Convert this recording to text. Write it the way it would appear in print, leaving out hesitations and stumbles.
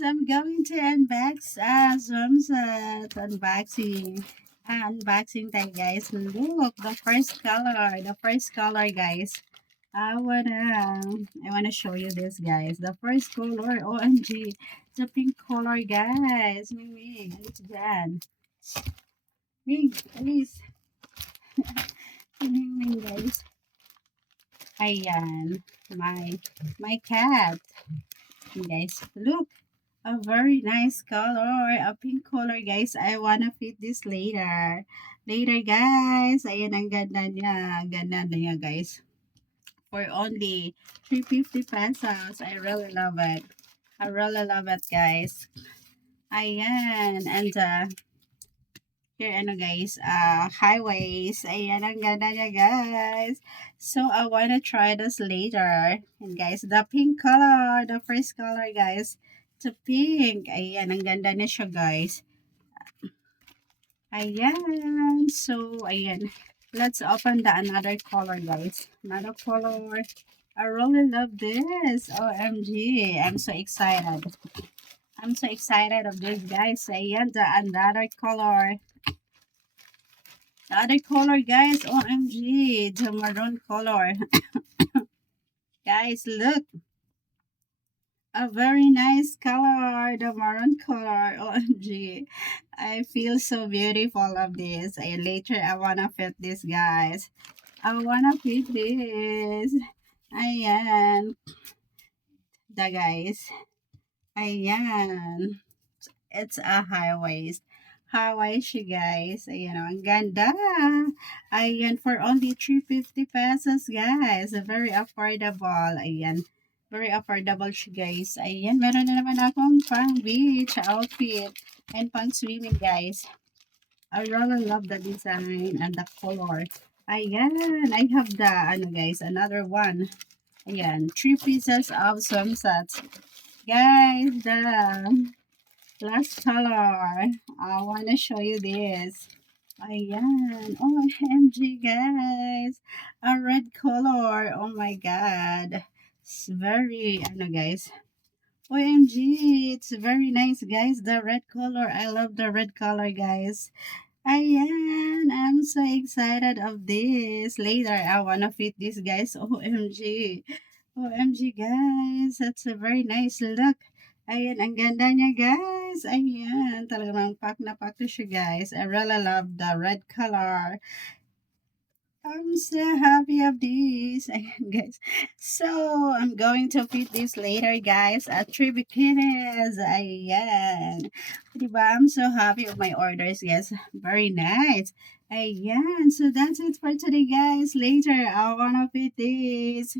I'm going to unbox Swimsuit unboxing. Unboxing time, guys. Look, the first color, guys. I wanna show you this, guys. The first color, OMG, the pink color, guys. Ming, it's dyan. Ming, please. Ming, guys. Ayan, my cat. Guys, look. A very nice color, a pink color, guys. I wanna fit this later. Later, guys. Ayan, ang ganda niya. Ang ganda niya, guys. For only 350 pesos. I really love it. I really love it, guys. Ayan. And, here, ano, guys. Highways. Ayan, ang ganda niya, guys. So, I wanna try this later. And, guys, the pink color. The first color, guys. The pink. Ayan, ang ganda niya siya, guys. Ayan. So, ayan. Let's open the another color, guys. Another color. I really love this. OMG. I'm so excited. I'm so excited of this, guys. Ayan, the another color. The other color, guys. OMG. The maroon color. Guys, look. A very nice color, the maroon color. OMG. I feel so beautiful of this. And later, I wanna fit this, guys. I wanna fit this. Ayan. The guys. Ayan. It's a high waist. High waist siya, guys. Ayan, ang ganda. Ayan, for only 350 pesos, guys. Very affordable. Ayan. Very affordable siya, guys. Ayan, meron na naman akong pang beach outfit and pang swimming, guys. I really love the design and the color. Ayan, I have the, guys, another one. Ayan, 3 pieces of swimsuits. Guys, the last color. I wanna show you this. Ayan. OMG, guys. A red color. Oh my God. It's very, guys. OMG. It's very nice, guys. The red color. I love the red color, guys. Ayan. I'm so excited of this. Later, I wanna fit this, guys. OMG. OMG, guys. That's a very nice look. Ayan, ang ganda niya, guys. Ayan, talagang pack na pack to siya, guys. I really love the red color. I'm so happy of this. Ayan, guys. So, I'm going to fit this later, guys, at 3 bikinis. Ayan. Diba? I'm so happy with my orders, guys. Very nice. Ayan. So, that's it for today, guys. Later, I wanna fit this.